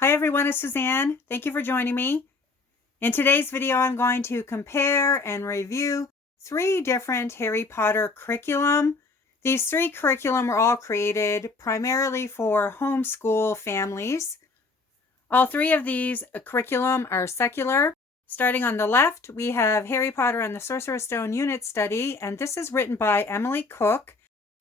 Hi everyone, it's Suzanne. Thank you for joining me. In today's video, I'm going to compare and review 3 different Harry Potter curriculum. These 3 curriculum were all created primarily for homeschool families. All 3 of these curriculum are secular. Starting on the left, we have Harry Potter and the Sorcerer's Stone Unit Study, and this is written by Emily Cook,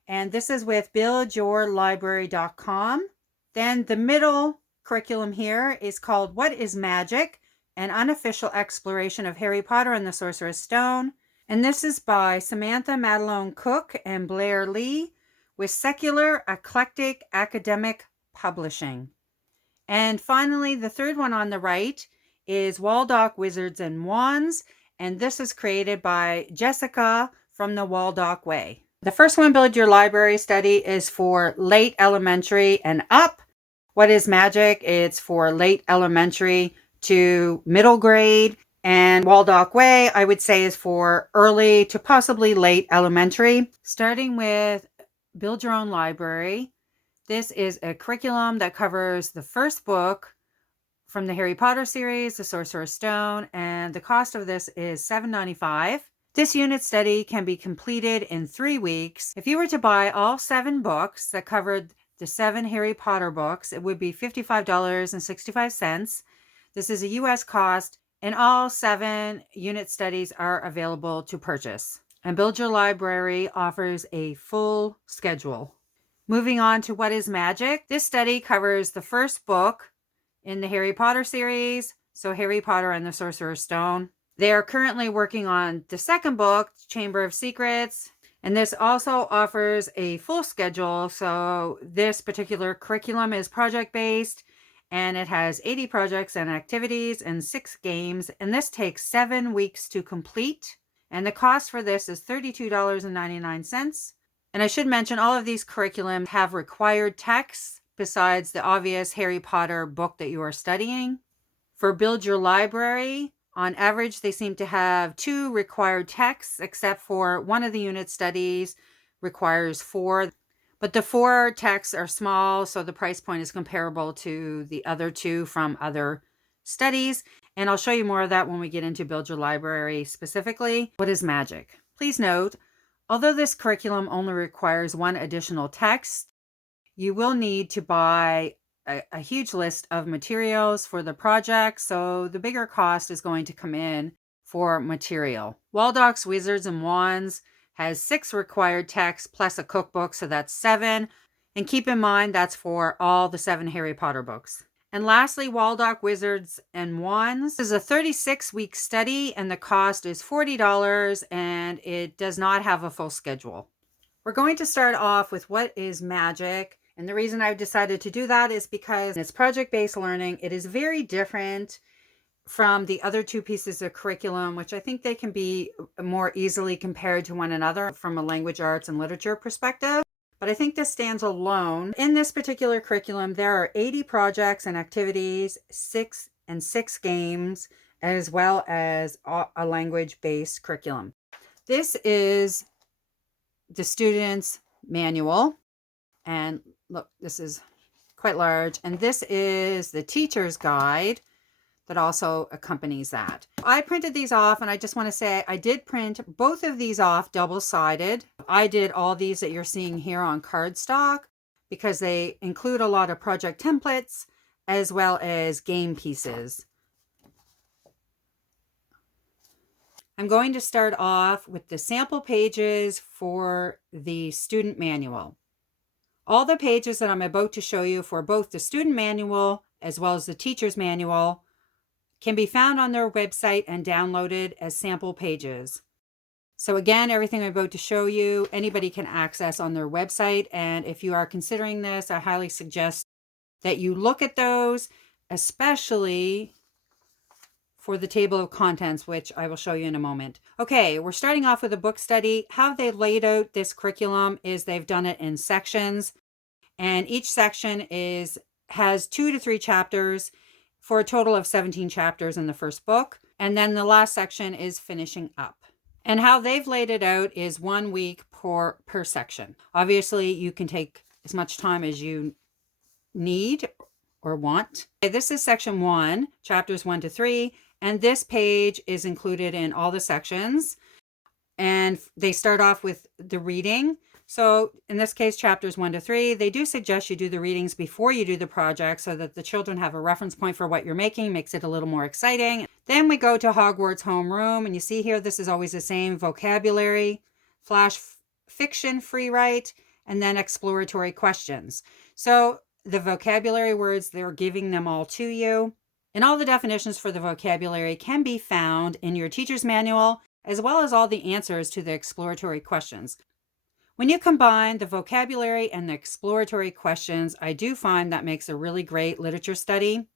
and this is with buildyourlibrary.com. Then the middle curriculum here is called What is Magic? An Unofficial Exploration of Harry Potter and the Sorcerer's Stone. And this is by Samantha Madelone Cook and Blair Lee with Secular Eclectic Academic Publishing. And finally, the third one on the right is Waldock Wizards and Wands, and this is created by Jessica from the Waldock Way. The first one, Build Your Library Study, is for late elementary and up. What is Magic? It's for late elementary to middle grade. And Waldock Way, I would say, is for early to possibly late elementary. Starting with Build Your Own Library. This is a curriculum that covers the first book from the Harry Potter series, The Sorcerer's Stone, and the cost of this is $7.95. This unit study can be completed in 3 weeks. If you were to buy all 7 books that covered the 7 Harry Potter books, it would be $55.65. This is a US cost, and all 7 unit studies are available to purchase. And Build Your Library offers a full schedule. Moving on to What is Magic? This study covers the first book in the Harry Potter series, so Harry Potter and the Sorcerer's Stone. They are currently working on the second book, Chamber of Secrets, and this also offers a full schedule. So this particular curriculum is project-based, and it has 80 projects and activities and 6 games, and this takes 7 weeks to complete. And the cost for this is $32.99. And I should mention all of these curriculums have required texts besides the obvious Harry Potter book that you are studying. For Build Your Library, on average, they seem to have 2 required texts, except for one of the unit studies requires 4. But the 4 texts are small, so the price point is comparable to the other 2 from other studies. And I'll show you more of that when we get into Build Your Library specifically. What is Magic? Please note, although this curriculum only requires 1 additional text, you will need to buy a huge list of materials for the project, so the bigger cost is going to come in for material. Waldock's Wizards and Wands has 6 required texts plus a cookbook, so that's 7. And keep in mind, that's for all the 7 Harry Potter books. And lastly, Waldock Wizards and Wands is a 36-week study, and the cost is $40, and it does not have a full schedule. We're going to start off with What is Magic? And the reason I've decided to do that is because it's project-based learning. It is very different from the other 2 pieces of curriculum, which I think they can be more easily compared to one another from a language arts and literature perspective. But I think this stands alone. In this particular curriculum, there are 80 projects and activities, 6 games, as well as a language-based curriculum. This is the student's manual. And look, this is quite large. And this is the teacher's guide that also accompanies that. I printed these off, and I just want to say I did print both of these off double-sided. I did all these that you're seeing here on cardstock because they include a lot of project templates as well as game pieces. I'm going to start off with the sample pages for the student manual. All the pages that I'm about to show you for both the student manual as well as the teacher's manual can be found on their website and downloaded as sample pages. So again, everything I'm about to show you, anybody can access on their website. And if you are considering this, I highly suggest that you look at those, especially for the table of contents, which I will show you in a moment. Okay, we're starting off with a book study. How they laid out this curriculum is they've done it in sections, and each section has 2 to 3 chapters for a total of 17 chapters in the first book. And then the last section is finishing up. And how they've laid it out is 1 week per section. Obviously, you can take as much time as you need or want. Okay, this is section 1, chapters 1 to 3, and this page is included in all the sections. And they start off with the reading. So in this case, chapters 1 to 3, they do suggest you do the readings before you do the project so that the children have a reference point for what you're making, makes it a little more exciting. Then we go to Hogwarts homeroom, and you see here, this is always the same: vocabulary, flash fiction free write, and then exploratory questions. So the vocabulary words, they're giving them all to you. And all the definitions for the vocabulary can be found in your teacher's manual, as well as all the answers to the exploratory questions. When you combine the vocabulary and the exploratory questions, I do find that makes a really great literature study.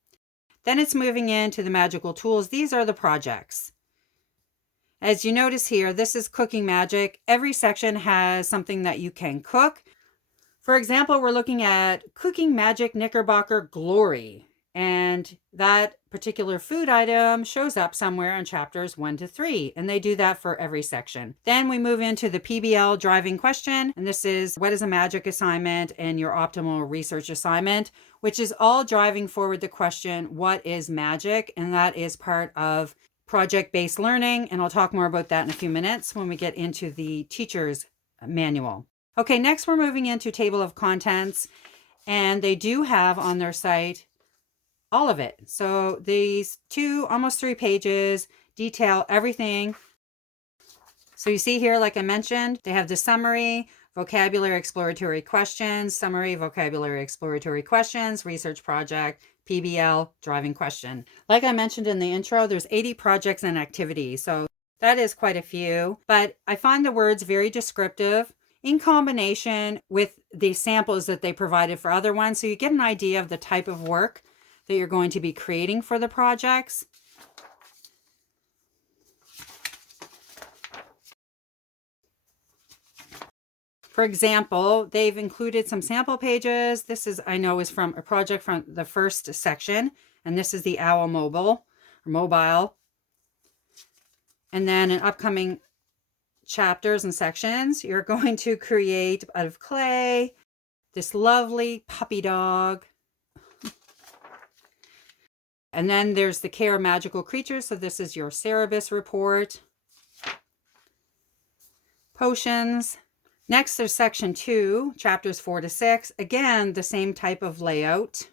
Then it's moving into the magical tools. These are the projects. As you notice here, this is cooking magic. Every section has something that you can cook. For example, we're looking at cooking magic Knickerbocker glory. And that particular food item shows up somewhere in chapters 1 to 3. And they do that for every section. Then we move into the PBL driving question. And this is what is a magic assignment and your optimal research assignment, which is all driving forward the question, what is magic? And that is part of project-based learning. And I'll talk more about that in a few minutes when we get into the teacher's manual. Okay, next we're moving into table of contents. And they do have on their site all of it. So these almost 3 pages detail everything. So you see here, like I mentioned, they have the summary, vocabulary exploratory questions, summary, vocabulary exploratory questions, research project, PBL, driving question. Like I mentioned in the intro, there's 80 projects and activities. So that is quite a few, but I find the words very descriptive in combination with the samples that they provided for other ones. So you get an idea of the type of work that you're going to be creating for the projects. For example, they've included some sample pages. This is, I know, is from a project from the first section, and this is the OWL mobile. And then in upcoming chapters and sections, you're going to create out of clay this lovely puppy dog. And then there's the care of magical creatures. So this is your Cerebus report. Potions. Next, there's section 2, chapters 4 to 6. Again, the same type of layout.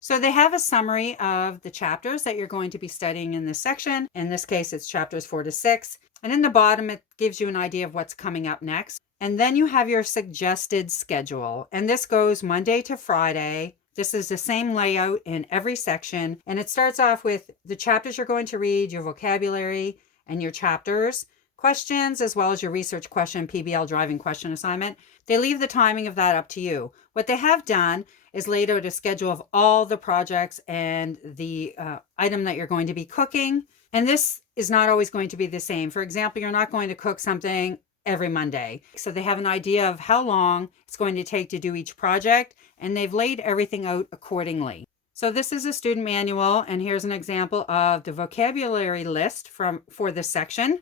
So they have a summary of the chapters that you're going to be studying in this section. In this case, it's chapters 4 to 6. And in the bottom, it gives you an idea of what's coming up next. And then you have your suggested schedule. And this goes Monday to Friday. This is the same layout in every section. And it starts off with the chapters you're going to read, your vocabulary, and your chapters, questions, as well as your research question, PBL driving question assignment. They leave the timing of that up to you. What they have done is laid out a schedule of all the projects and the item that you're going to be cooking. And this is not always going to be the same. For example, you're not going to cook something every Monday. So they have an idea of how long it's going to take to do each project, and they've laid everything out accordingly. So this is a student manual, and here's an example of the vocabulary list for this section.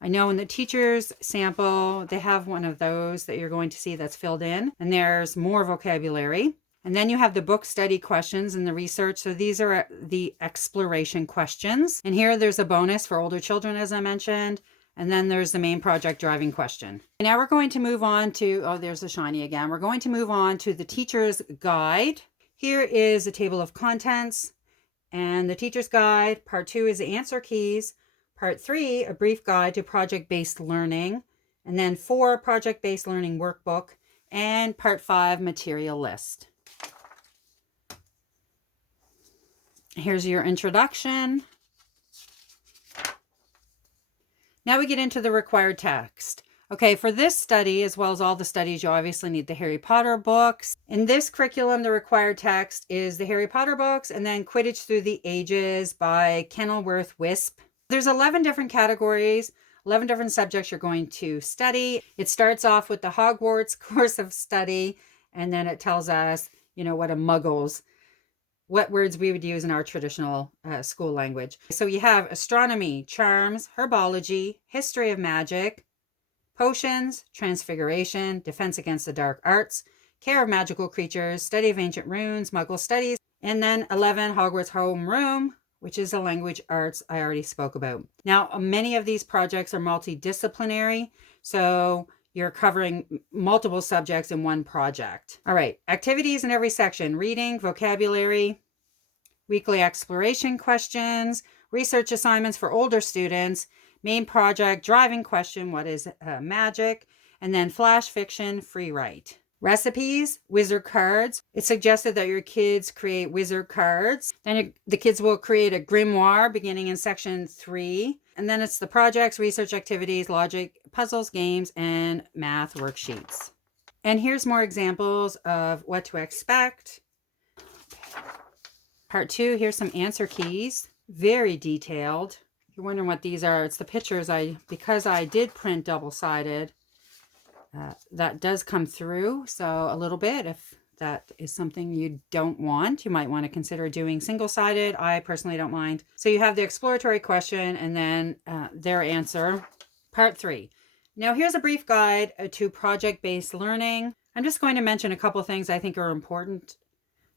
I know in the teacher's sample, they have one of those that you're going to see that's filled in, and there's more vocabulary. And then you have the book study questions and the research. So these are the exploration questions. And here there's a bonus for older children, as I mentioned. And then there's the main project driving question. And now we're going to move on to, oh, there's the shiny again. We're going to move on to the teacher's guide. Here is a table of contents. And the teacher's guide, part 2 is the answer keys. Part 3, a brief guide to project-based learning. And then 4, project-based learning workbook. And part 5, material list. Here's your introduction. Now we get into the required text. Okay, for this study, as well as all the studies, you obviously need the Harry Potter books. In this curriculum, the required text is the Harry Potter books and then Quidditch Through the Ages by Kenilworth Wisp. There's 11 different categories, 11 different subjects you're going to study. It starts off with the Hogwarts course of study, and then it tells us, what a muggle's, what words we would use in our traditional school language. So you have astronomy, charms, herbology, history of magic, potions, transfiguration, defense against the dark arts, Care of Magical Creatures, Study of Ancient Runes, Muggle Studies, and then 11, Hogwarts Homeroom, which is a language arts I already spoke about. Now, many of these projects are multidisciplinary, so you're covering multiple subjects in one project. All right, activities in every section: reading, vocabulary, weekly exploration questions, research assignments for older students, main project, driving question, what is magic, and then flash fiction, free write. Recipes, wizard cards. It's suggested that your kids create wizard cards. Then the kids will create a grimoire beginning in section 3. And then it's the projects, research activities, logic, puzzles, games, and math worksheets. And here's more examples of what to expect. Part 2, here's some answer keys. Very detailed. You're wondering what these are. It's the pictures. Because I did print double-sided, that does come through. So a little bit, if that is something you don't want, you might want to consider doing single-sided. I personally don't mind. So you have the exploratory question and then their answer. Part 3. Now here's a brief guide to project-based learning. I'm just going to mention a couple things I think are important.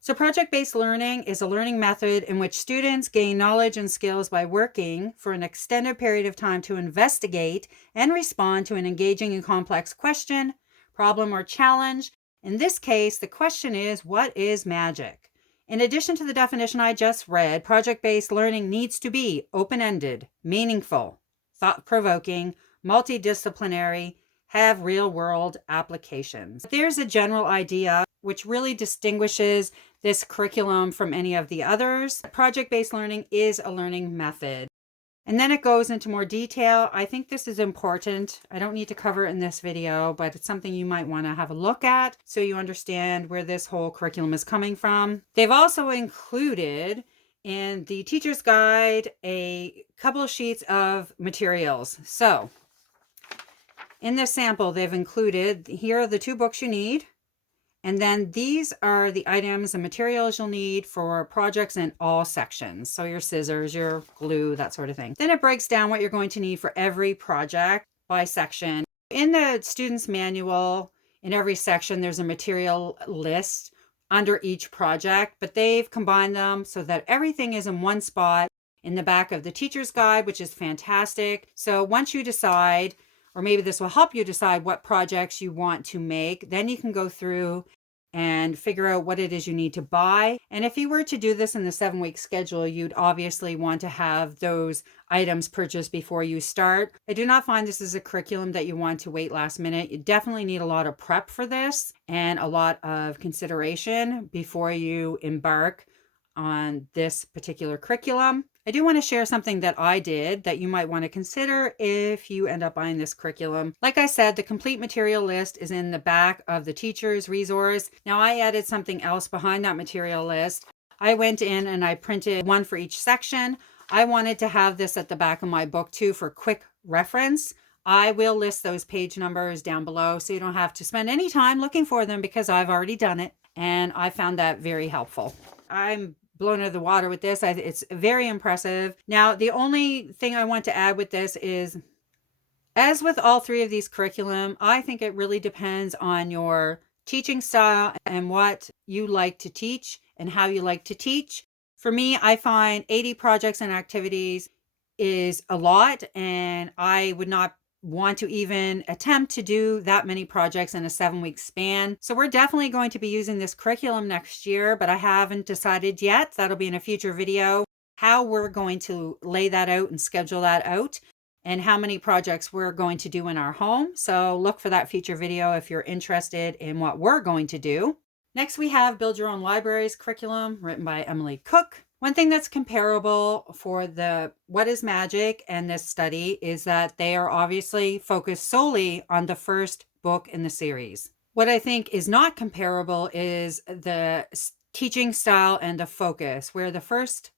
So project-based learning is a learning method in which students gain knowledge and skills by working for an extended period of time to investigate and respond to an engaging and complex question, problem, or challenge. In this case, the question is, what is magic? In addition to the definition I just read, project-based learning needs to be open-ended, meaningful, thought-provoking, multidisciplinary, have real-world applications. There's a general idea which really distinguishes this curriculum from any of the others. Project-based learning is a learning method. And then it goes into more detail. I think this is important. I don't need to cover it in this video, but it's something you might want to have a look at so you understand where this whole curriculum is coming from. They've also included in the teacher's guide a couple of sheets of materials. So in this sample, they've included, here are the 2 books you need. And then these are the items and materials you'll need for projects in all sections. So your scissors, your glue, that sort of thing. Then it breaks down what you're going to need for every project by section. In the student's manual, in every section, there's a material list under each project, but they've combined them so that everything is in one spot in the back of the teacher's guide, which is fantastic. So once you decide, or maybe this will help you decide what projects you want to make, then you can go through and figure out what it is you need to buy. And if you were to do this in the 7-week schedule, you'd obviously want to have those items purchased before you start. I do not find this is a curriculum that you want to wait last minute. You definitely need a lot of prep for this and a lot of consideration before you embark on this particular curriculum. I do want to share something that I did that you might want to consider if you end up buying this curriculum. Like I said, the complete material list is in the back of the teacher's resource. Now I added something else behind that material list. I went in and I printed one for each section. I wanted to have this at the back of my book too for quick reference. I will list those page numbers down below so you don't have to spend any time looking for them because I've already done it. And I found that very helpful. I'm blown out of the water with this. It's very impressive. Now, the only thing I want to add with this is, as with all 3 of these curriculum, I think it really depends on your teaching style and what you like to teach and how you like to teach. For me, I find 80 projects and activities is a lot, and I would not want to even attempt to do that many projects in a 7-week span. So we're definitely going to be using this curriculum next year, but I haven't decided yet. That'll be in a future video, how we're going to lay that out and schedule that out, and how many projects we're going to do in our home. So look for that future video if you're interested in what we're going to do. Next, we have Build Your Own Libraries curriculum written by Emily Cook. One thing that's comparable for the What is Magic and this study is that they are obviously focused solely on the first book in the series. What I think is not comparable is the teaching style and the focus, where the first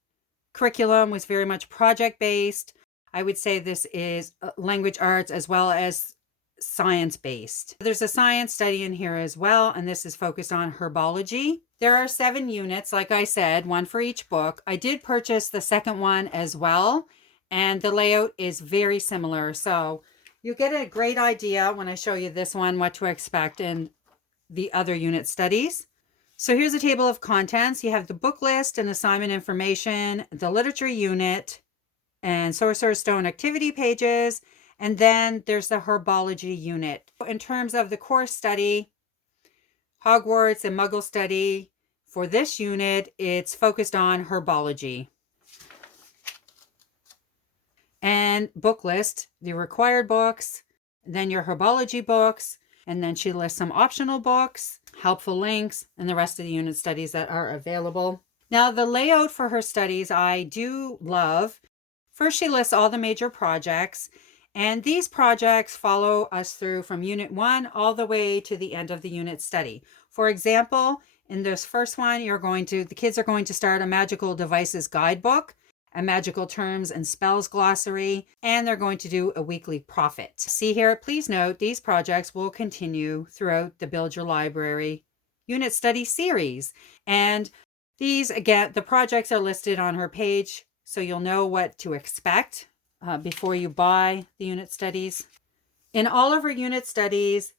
curriculum was very much project-based. I would say this is language arts as well as science-based. There's a science study in here as well, and this is focused on herbology. There are 7 units, like I said, 1 for each book. I did purchase the second one as well, and the layout is very similar. So you get a great idea when I show you this one, what to expect. And the other unit studies. So here's a table of contents. You have the book list and assignment information, the literature unit, and Sorcerer's Stone activity pages, and then there's the herbology unit. In terms of the course study, Hogwarts and Muggle study, for this unit, it's focused on herbology. And book list, the required books, then your herbology books, and then she lists some optional books, helpful links, and the rest of the unit studies that are available. Now, the layout for her studies I do love. First, she lists all the major projects, and these projects follow us through from Unit 1 all the way to the end of the unit study. For example, in this first one, the kids are going to start a magical devices guidebook, a magical terms and spells glossary, and they're going to do a weekly profit. See here, please note these projects will continue throughout the Build Your Library unit study series. And these, again, the projects are listed on her page, so you'll know what to expect before you buy the unit studies. In all of her unit studies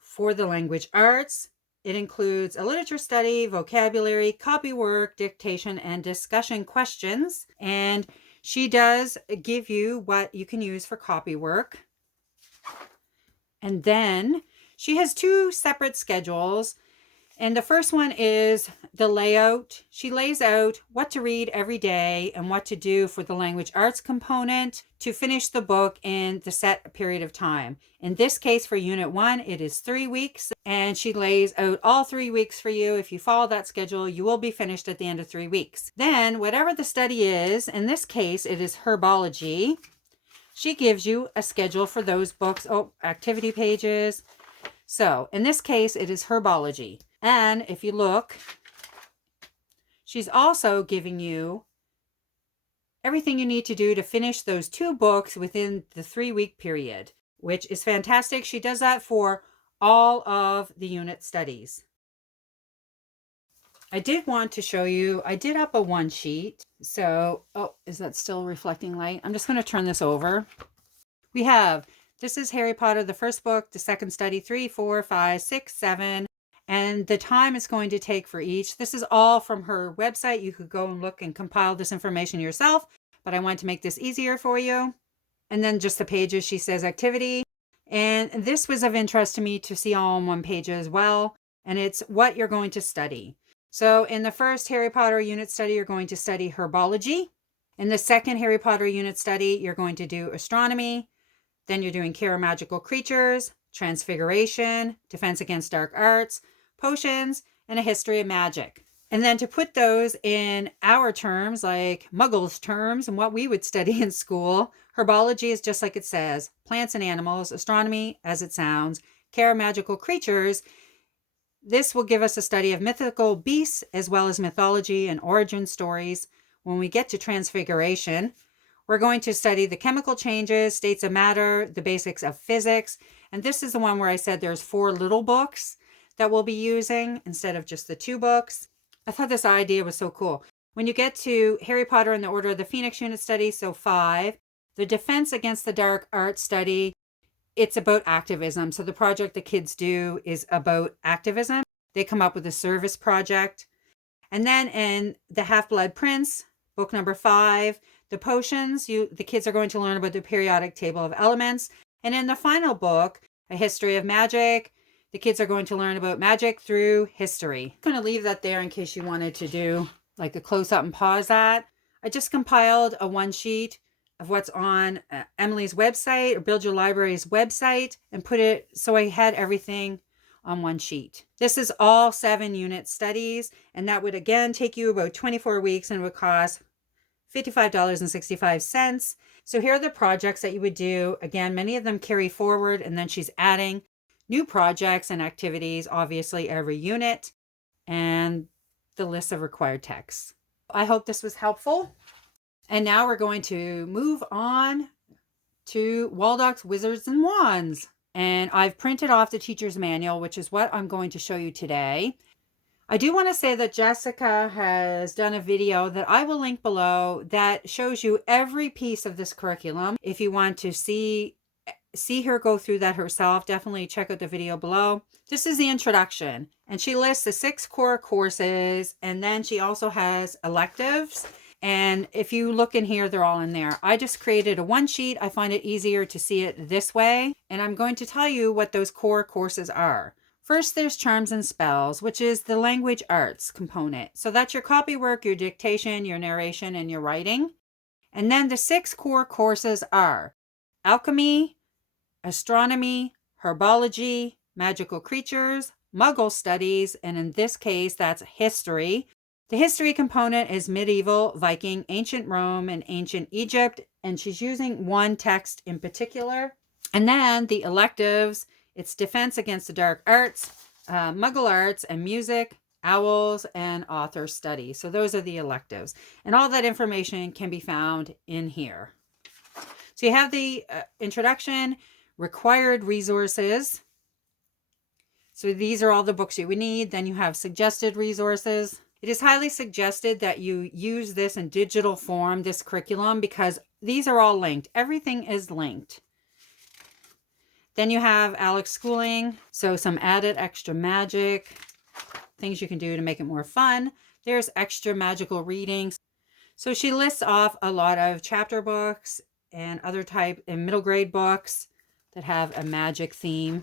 for the language arts, it includes a literature study, vocabulary, copywork, dictation, and discussion questions. And she does give you what you can use for copywork. And then she has two separate schedules. And the first one is the layout. She lays out what to read every day and what to do for the language arts component to finish the book in the set period of time. In this case, for Unit 1, it is 3 weeks, and she lays out all 3 weeks for you. If you follow that schedule, you will be finished at the end of 3 weeks. Then, whatever the study is, in this case, it is herbology. She gives you a schedule for those books. Activity pages. So, in this case, it is herbology. And if you look, she's also giving you everything you need to do to finish those 2 books within the 3-week period, which is fantastic. She does that for all of the unit studies. I did want to show you, I did up a one sheet. So, is that still reflecting light? I'm just going to turn this over. This is Harry Potter, the first book, the second study, 3, 4, 5, 6, 7. And the time it's going to take for each. This is all from her website. You could go and look and compile this information yourself, but I wanted to make this easier for you. And then just the pages, she says activity. And this was of interest to me to see all on one page as well. And it's what you're going to study. So in the first Harry Potter unit study, you're going to study herbology. In the second Harry Potter unit study, you're going to do astronomy. Then you're doing care of magical creatures, transfiguration, defense against dark arts, potions, and a history of magic. And then to put those in our terms, like Muggles terms and what we would study in school, herbology is just like it says, plants and animals, astronomy as it sounds, care of magical creatures. This will give us a study of mythical beasts as well as mythology and origin stories. When we get to transfiguration, we're going to study the chemical changes, states of matter, the basics of physics. And this is the one where I said there's 4 little books that we'll be using instead of just the 2 books. I thought this idea was so cool. When you get to Harry Potter and the Order of the Phoenix unit study, so 5, the Defense Against the Dark Arts study, it's about activism. So the project the kids do is about activism. They come up with a service project. And then in the Half-Blood Prince, book number 5, the potions, the kids are going to learn about the periodic table of elements. And in the final book, A History of Magic, the kids are going to learn about magic through history. I'm going to leave that there in case you wanted to do like a close-up and pause that. I just compiled a one sheet of what's on Emily's website or Build Your Library's website and put it so I had everything on one sheet. This is all 7 unit studies, and that would again take you about 24 weeks and would cost $55.65. So here are the projects that you would do. Again, many of them carry forward, and then she's adding new projects and activities, obviously every unit, and the list of required texts. I hope this was helpful. And now we're going to move on to Waldock's Wizards and Wands. And I've printed off the teacher's manual, which is what I'm going to show you today. I do want to say that Jessica has done a video that I will link below that shows you every piece of this curriculum. If you want to see see her go through that herself, definitely check out the video below. This is the introduction, and she lists the 6 core courses, and then she also has electives. And if you look in here, they're all in there. I just created a one sheet. I find it easier to see it this way. And I'm going to tell you what those core courses are. First, there's Charms and Spells, which is the language arts component. So that's your copywork, your dictation, your narration, and your writing. And then the 6 core courses are Alchemy, Astronomy, Herbology, Magical Creatures, Muggle Studies, and in this case, that's History. The history component is medieval, Viking, ancient Rome, and ancient Egypt, and she's using one text in particular. And then the electives, it's Defense Against the Dark Arts, Muggle Arts and Music, Owls, and Author Study. So those are the electives. And all that information can be found in here. So you have the introduction, required resources. So these are all the books you would need. Then you have suggested resources. It is highly suggested that you use this in digital form, this curriculum, because these are all linked. Everything is linked. Then you have Alex Schooling. So some added extra magic, things you can do to make it more fun. There's extra magical readings. So she lists off a lot of chapter books and other type and middle grade books that have a magic theme.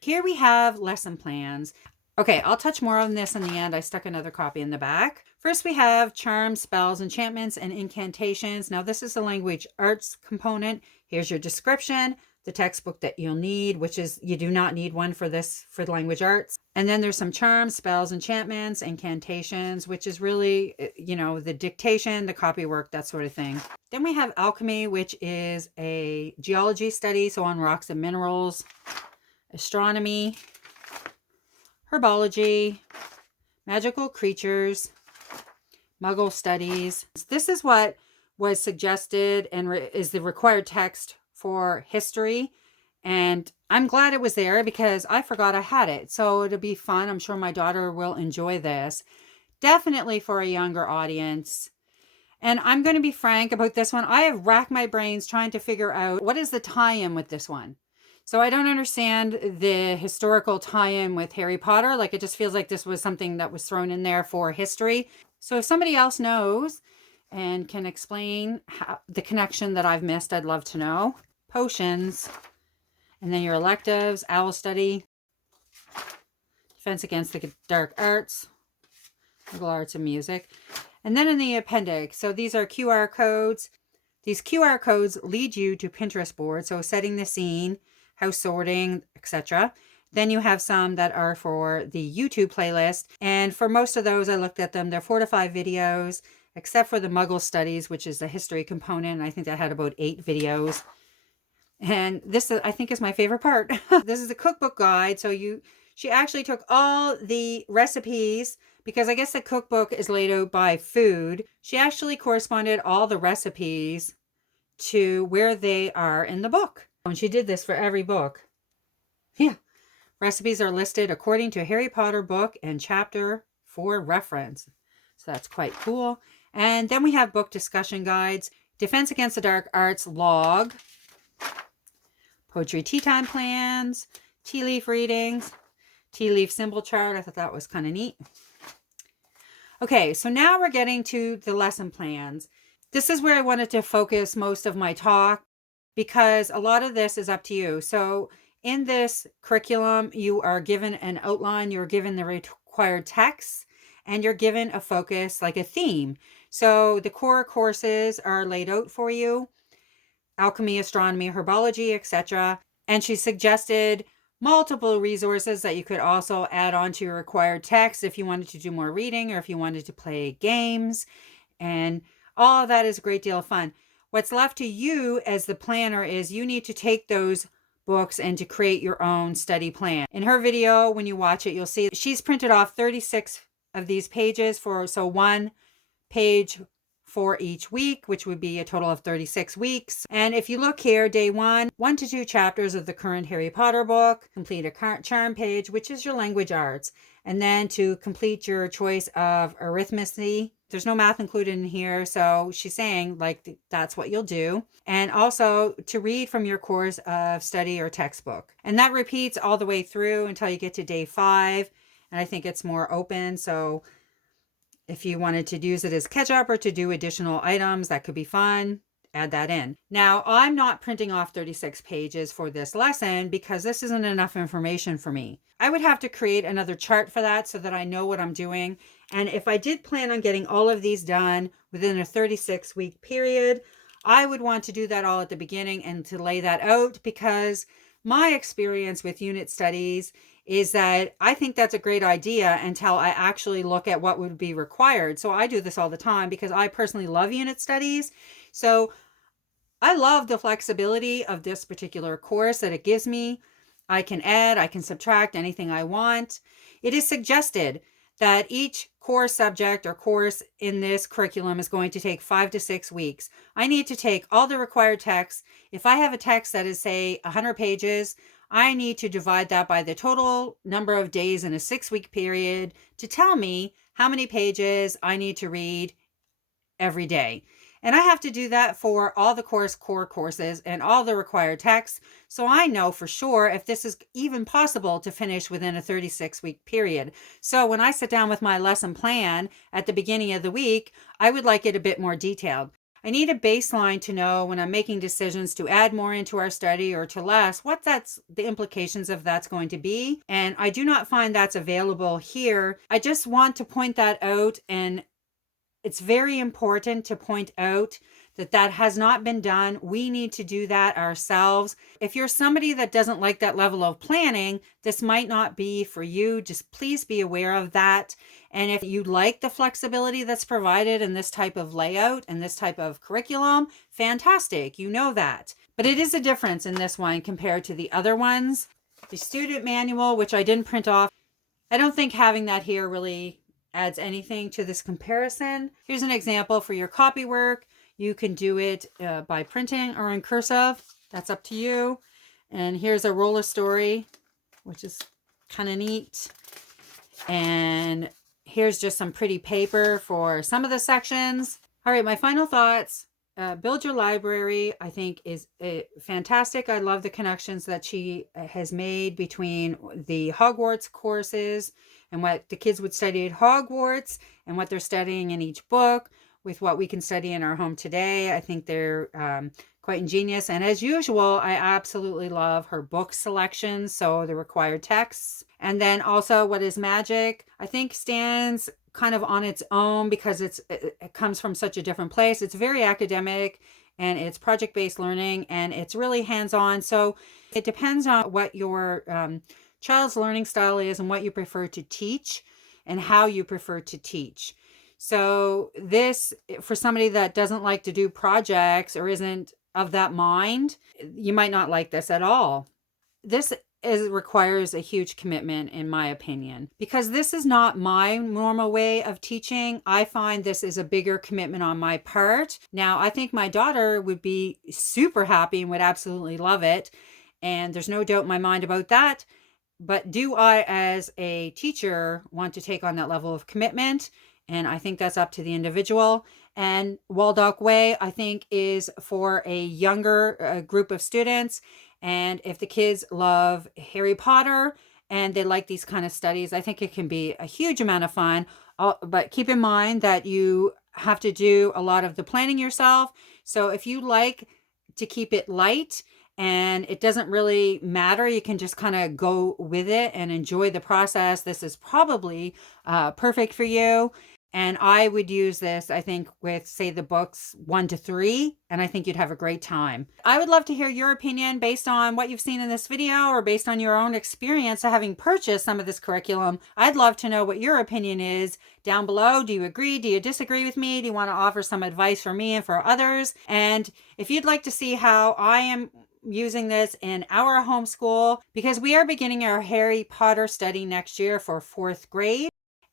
Here we have lesson plans. Okay, I'll touch more on this in the end. I stuck another copy in the back. First, we have charms, spells, enchantments, and incantations. Now, this is the language arts component. Here's your description, the textbook that you'll need, which is, you do not need one for this, for the language arts. And then there's some charms, spells, enchantments, incantations, which is really, you know, the dictation, the copywork, that sort of thing. Then we have alchemy, which is a geology study, so on rocks and minerals. Astronomy, Herbology, Magical Creatures, Muggle Studies. This is what was suggested and is the required text for history. And I'm glad it was there because I forgot I had it. So it'll be fun. I'm sure my daughter will enjoy this. Definitely for a younger audience. And I'm going to be frank about this one. I have racked my brains trying to figure out what is the tie-in with this one. So I don't understand the historical tie-in with Harry Potter. Like, it just feels like this was something that was thrown in there for history. So if somebody else knows and can explain the connection that I've missed, I'd love to know. Potions. And then your electives, Owl Study, Defense Against the Dark Arts, Muggle Arts and Music. And then in the appendix, so these are QR codes. These QR codes lead you to Pinterest boards. So setting the scene, house sorting, etc. Then you have some that are for the YouTube playlist. And for most of those, I looked at them. They're 4 to 5 videos, except for the Muggle Studies, which is the history component. I think that had about 8 videos. And this, I think, is my favorite part. This is the cookbook guide. So she actually took all the recipes, because I guess the cookbook is laid out by food. She actually corresponded all the recipes to where they are in the book. And she did this for every book. Yeah. Recipes are listed according to Harry Potter book and chapter for reference. So that's quite cool. And then we have book discussion guides, Defense Against the Dark Arts log, poetry tea time plans, tea leaf readings, tea leaf symbol chart. I thought that was kind of neat. Okay, so now we're getting to the lesson plans. This is where I wanted to focus most of my talk, because a lot of this is up to you. So in this curriculum, you are given an outline, you're given the required texts, and you're given a focus, like a theme. So the core courses are laid out for you: alchemy, astronomy, herbology, etc. And she suggested multiple resources that you could also add on to your required text if you wanted to do more reading or if you wanted to play games. And all of that is a great deal of fun. What's left to you as the planner is you need to take those books and to create your own study plan. In her video, when you watch it, you'll see she's printed off 36 of these pages so 1 page for each week, which would be a total of 36 weeks. And if you look here, day 1 to 2 chapters of the current Harry Potter book, complete a current charm page, which is your language arts. And then to complete your choice of arithmetic, there's no math included in here. So she's saying like that's what you'll do. And also to read from your course of study or textbook. And that repeats all the way through until you get to day 5. And I think it's more open. So if you wanted to use it as catch up or to do additional items, that could be fun. Add that in. Now, I'm not printing off 36 pages for this lesson because this isn't enough information for me. I would have to create another chart for that so that I know what I'm doing. And if I did plan on getting all of these done within a 36-week period, I would want to do that all at the beginning and to lay that out, because my experience with unit studies is that I think that's a great idea until I actually look at what would be required. So I do this all the time because I personally love unit studies. So I love the flexibility of this particular course that it gives me. I can add, I can subtract anything I want. It is suggested that each core subject or course in this curriculum is going to take 5 to 6 weeks. I need to take all the required texts. If I have a text that is, say, 100 pages, I need to divide that by the total number of days in a 6-week period to tell me how many pages I need to read every day. And I have to do that for all the core courses and all the required texts. So I know for sure if this is even possible to finish within a 36-week period. So when I sit down with my lesson plan at the beginning of the week, I would like it a bit more detailed. I need a baseline to know when I'm making decisions to add more into our study or to less, what that's the implications of that's going to be. And I do not find that's available here. I just want to point that out, and it's very important to point out that that has not been done. We need to do that ourselves. If you're somebody that doesn't like that level of planning, this might not be for you. Just please be aware of that. And if you like the flexibility that's provided in this type of layout and this type of curriculum, fantastic. You know that. But it is a difference in this one compared to the other ones. The student manual, which I didn't print off, I don't think having that here really adds anything to this comparison. Here's an example for your copy work. You can do it by printing or in cursive. That's up to you. And here's a roller story, which is kind of neat. And here's just some pretty paper for some of the sections. All right, my final thoughts. Build Your Library, I think, is fantastic. I love the connections that she has made between the Hogwarts courses and what the kids would study at Hogwarts and what they're studying in each book with what we can study in our home today. I think they're quite ingenious. And as usual, I absolutely love her book selections, so the required texts. And then also What is Magic, I think stands kind of on its own because it comes from such a different place. It's very academic and it's project-based learning and it's really hands-on. So it depends on what your child's learning style is and what you prefer to teach and how you prefer to teach. So this, for somebody that doesn't like to do projects or isn't of that mind, you might not like this at all. This requires a huge commitment, in my opinion, because this is not my normal way of teaching. I find this is a bigger commitment on my part. Now, I think my daughter would be super happy and would absolutely love it. And there's no doubt in my mind about that. But do I, as a teacher, want to take on that level of commitment? And I think that's up to the individual. And Waldock Way, I think, is for a younger group of students. And if the kids love Harry Potter and they like these kind of studies, I think it can be a huge amount of fun. But keep in mind that you have to do a lot of the planning yourself. So if you like to keep it light and it doesn't really matter, you can just kind of go with it and enjoy the process, this is probably perfect for you. And I would use this, I think, with, say, the books 1 to 3, and I think you'd have a great time. I would love to hear your opinion based on what you've seen in this video or based on your own experience of having purchased some of this curriculum. I'd love to know what your opinion is down below. Do you agree? Do you disagree with me? Do you want to offer some advice for me and for others? And if you'd like to see how I am using this in our homeschool, because we are beginning our Harry Potter study next year for 4th grade.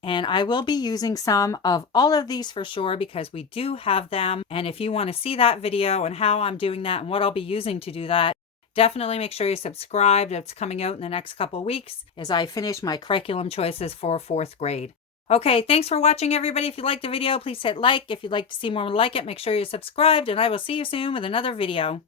And I will be using some of all of these for sure because we do have them. And if you want to see that video and how I'm doing that and what I'll be using to do that, definitely make sure you subscribe. It's coming out in the next couple weeks as I finish my curriculum choices for 4th grade. Okay, thanks for watching, everybody. If you liked the video, please hit like. If you'd like to see more like it, make sure you're subscribed, and I will see you soon with another video.